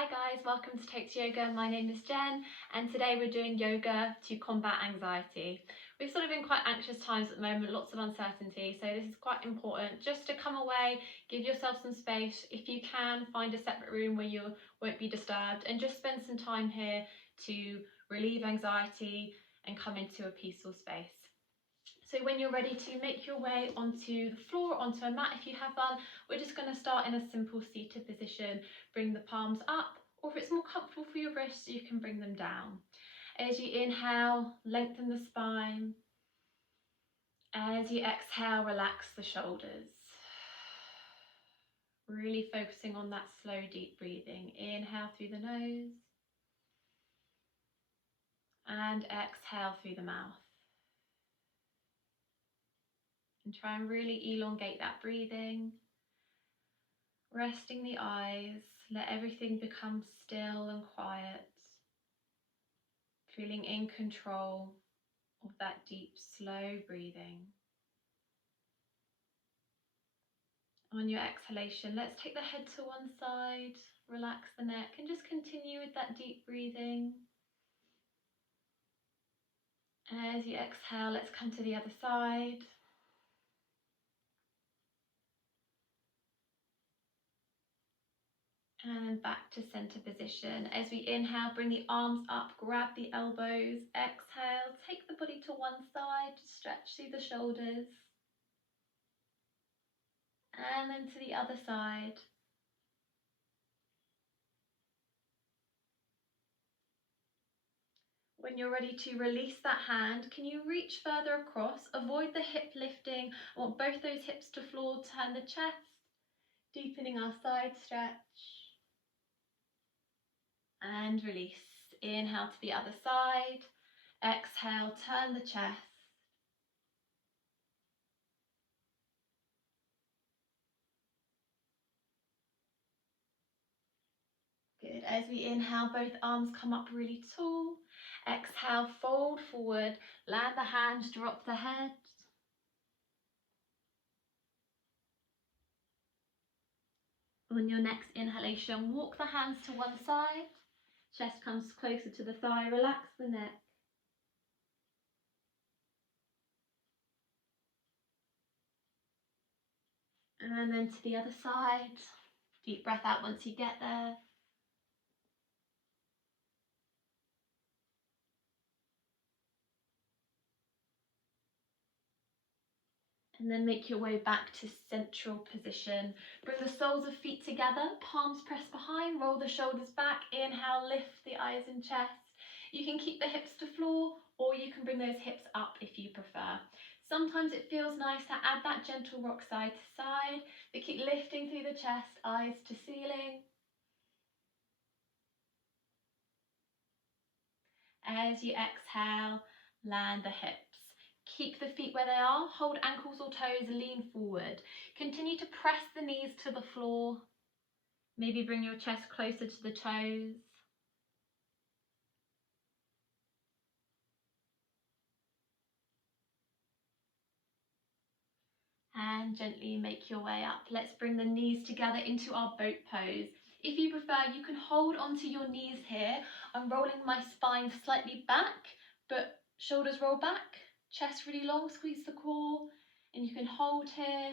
Hi guys, welcome to Totes Yoga. My name is Jen and today we're doing yoga to combat anxiety. We're sort of in quite anxious times at the moment, lots of uncertainty, so this is quite important just to come away, give yourself some space. If you can, find a separate room where you won't be disturbed and just spend some time here to relieve anxiety and come into a peaceful space. So when you're ready to make your way onto the floor, onto a mat if you have one, we're just going to start in a simple seated position. Bring the palms up, or if it's more comfortable for your wrists, you can bring them down. As you inhale, lengthen the spine. As you exhale, relax the shoulders. Really focusing on that slow, deep breathing. Inhale through the nose and exhale through the mouth. And try and really elongate that breathing. Resting the eyes, let everything become still and quiet. Feeling in control of that deep, slow breathing. On your exhalation, let's take the head to one side, relax the neck, and just continue with that deep breathing. As you exhale, let's come to the other side. And back to center position. As we inhale, bring the arms up, grab the elbows. Exhale, take the body to one side, stretch through the shoulders. And then to the other side. When you're ready to release that hand, can you reach further across? Avoid the hip lifting. I want both those hips to floor, turn the chest, deepening our side stretch. And release. Inhale to the other side. Exhale, turn the chest. Good. As we inhale, both arms come up really tall. Exhale, fold forward. Land the hands, drop the head. On your next inhalation, walk the hands to one side. Chest comes closer to the thigh. Relax the neck. And then to the other side. Deep breath out once you get there. And then make your way back to central position. Bring the soles of feet together, palms pressed behind, roll the shoulders back. Inhale, lift the eyes and chest. You can keep the hips to floor, or you can bring those hips up if you prefer. Sometimes it feels nice to add that gentle rock side to side, but keep lifting through the chest, eyes to ceiling. As you exhale, land the hips. Keep the feet where they are, hold ankles or toes, lean forward. Continue to press the knees to the floor. Maybe bring your chest closer to the toes. And gently make your way up. Let's bring the knees together into our boat pose. If you prefer, you can hold onto your knees here. I'm rolling my spine slightly back, but shoulders roll back, chest really long, squeeze the core, and you can hold here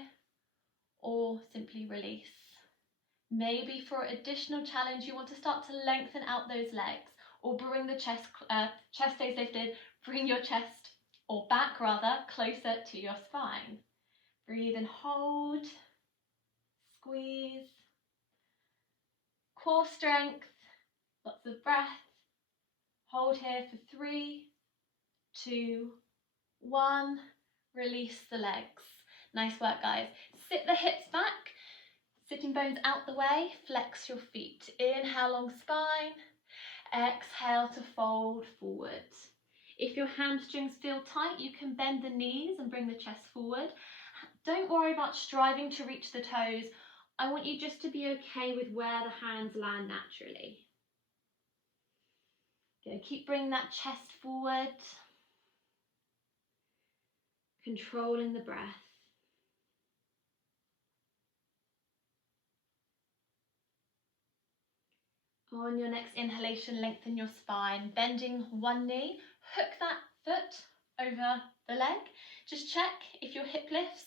or simply release. Maybe for additional challenge, you want to start to lengthen out those legs or bring the chest stays lifted, bring your chest or back rather closer to your spine. Breathe and hold, squeeze, core strength, lots of breath. Hold here for 3, 2, 1. Release the legs. Nice work, guys. Sit the hips back, sitting bones out the way, flex your feet. Inhale, long spine. Exhale to fold forward. If your hamstrings feel tight, you can bend the knees and bring the chest forward. Don't worry about striving to reach the toes. I want you just to be okay with where the hands land naturally. Good. Keep bringing that chest forward. Controlling the breath. On your next inhalation, lengthen your spine, bending one knee, hook that foot over the leg. Just check if your hip lifts,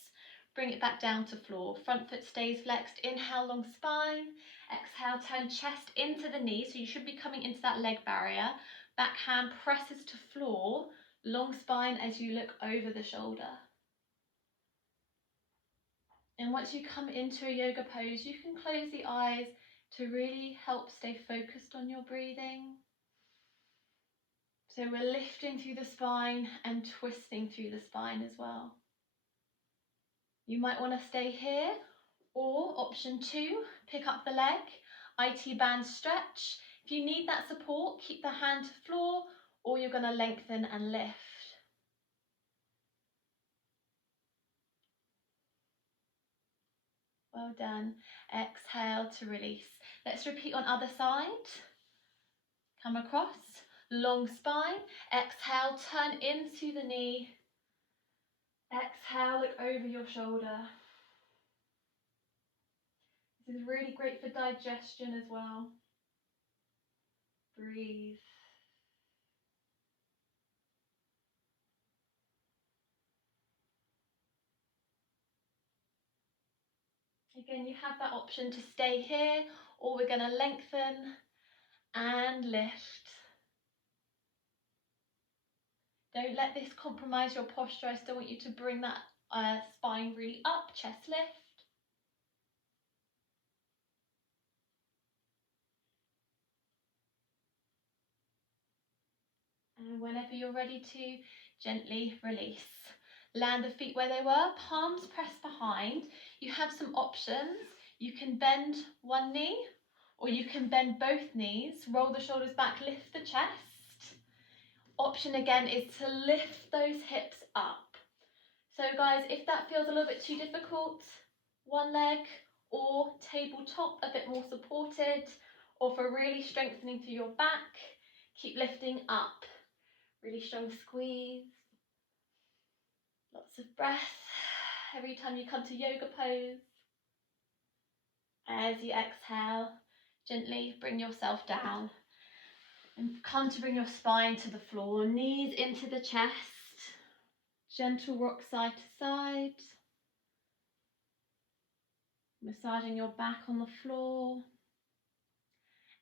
bring it back down to floor. Front foot stays flexed, inhale, long spine. Exhale, turn chest into the knee, so you should be coming into that leg barrier. Back hand presses to floor, long spine as you look over the shoulder. And once you come into a yoga pose, you can close the eyes to really help stay focused on your breathing. So we're lifting through the spine and twisting through the spine as well. You might want to stay here, or option 2, pick up the leg, IT band stretch. If you need that support, keep the hand to floor, or you're going to lengthen and lift. Well done. Exhale to release. Let's repeat on other side. Come across, long spine. Exhale, turn into the knee. Exhale, look over your shoulder. This is really great for digestion as well. Breathe. Again, you have that option to stay here, or we're going to lengthen and lift. Don't let this compromise your posture. I still want you to bring that spine really up, chest lift. And whenever you're ready to, gently release. Land the feet where they were, palms pressed behind. You have some options. You can bend one knee, or you can bend both knees, roll the shoulders back, lift the chest. Option again is to lift those hips up. So guys, if that feels a little bit too difficult, one leg or tabletop a bit more supported, or for really strengthening through your back, keep lifting up. Really strong squeeze. Lots of breath every time you come to yoga pose. As you exhale, gently bring yourself down and come to bring your spine to the floor, knees into the chest, gentle rock side to side, massaging your back on the floor.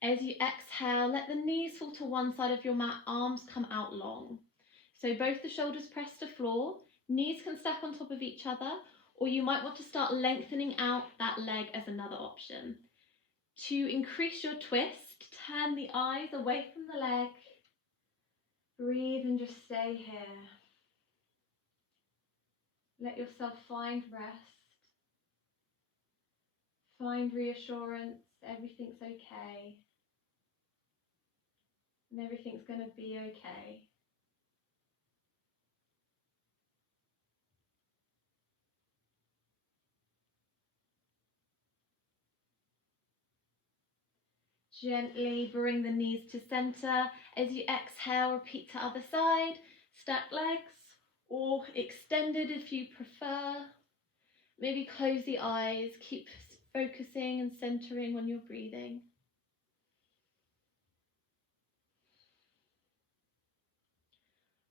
As you exhale, let the knees fall to one side of your mat, arms come out long. So both the shoulders press to floor, knees can stack on top of each other, or you might want to start lengthening out that leg as another option. To increase your twist, turn the eyes away from the leg. Breathe and just stay here. Let yourself find rest. Find reassurance, everything's okay. And everything's going to be okay. Gently bring the knees to center. As you exhale, repeat to other side. Stack legs or extended if you prefer. Maybe close the eyes. Keep focusing and centering on your breathing.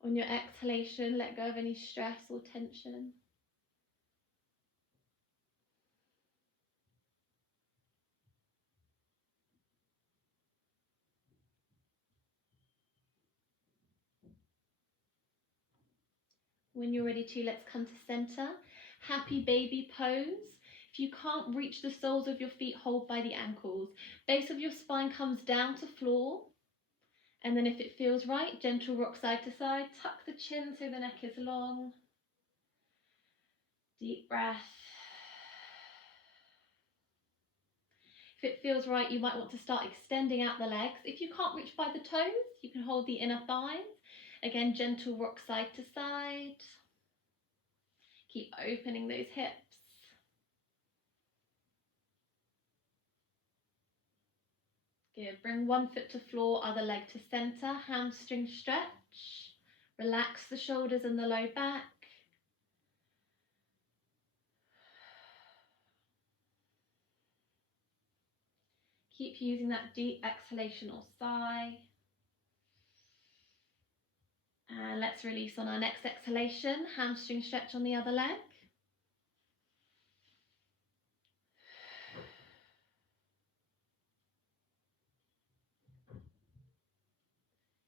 On your exhalation, let go of any stress or tension. When you're ready to, let's come to center. Happy baby pose. If you can't reach the soles of your feet, hold by the ankles. Base of your spine comes down to floor. And then if it feels right, gentle rock side to side. Tuck the chin so the neck is long. Deep breath. If it feels right, you might want to start extending out the legs. If you can't reach by the toes, you can hold the inner thighs. Again, gentle rock side to side. Keep opening those hips. Good. Bring one foot to floor, other leg to center. Hamstring stretch. Relax the shoulders and the low back. Keep using that deep exhalation or sigh. And let's release on our next exhalation, hamstring stretch on the other leg.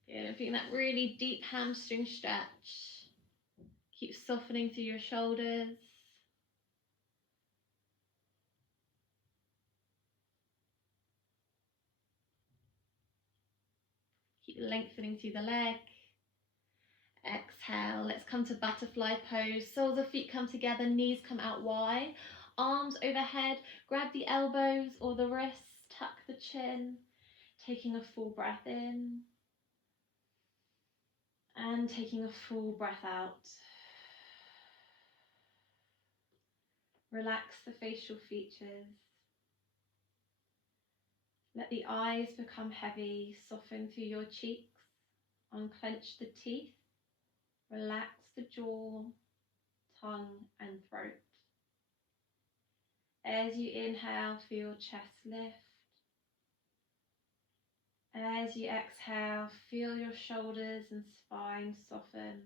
Good, and feeling that really deep hamstring stretch. Keep softening through your shoulders. Keep lengthening through the leg. Exhale, let's come to butterfly pose. Soles of feet come together, knees come out wide. Arms overhead, grab the elbows or the wrists, tuck the chin. Taking a full breath in. And taking a full breath out. Relax the facial features. Let the eyes become heavy, soften through your cheeks. Unclench the teeth. Relax the jaw, tongue and throat. As you inhale, feel your chest lift. As you exhale, feel your shoulders and spine soften,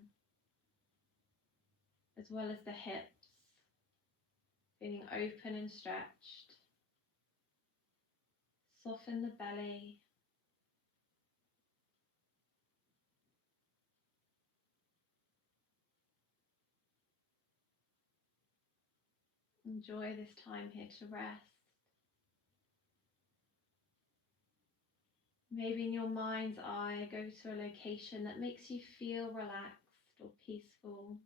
as well as the hips, feeling open and stretched. Soften the belly. Enjoy this time here to rest. Maybe in your mind's eye, go to a location that makes you feel relaxed or peaceful.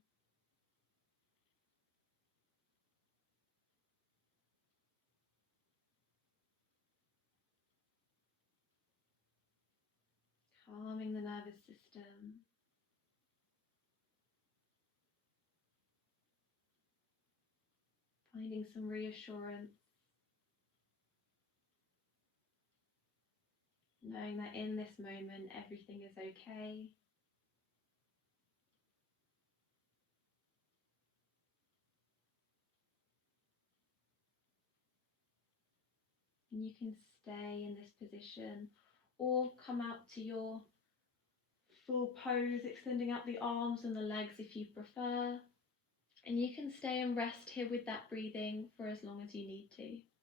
Calming the nervous system. Finding some reassurance. Knowing that in this moment, everything is okay. And you can stay in this position or come out to your full pose, extending out the arms and the legs if you prefer. And you can stay and rest here with that breathing for as long as you need to.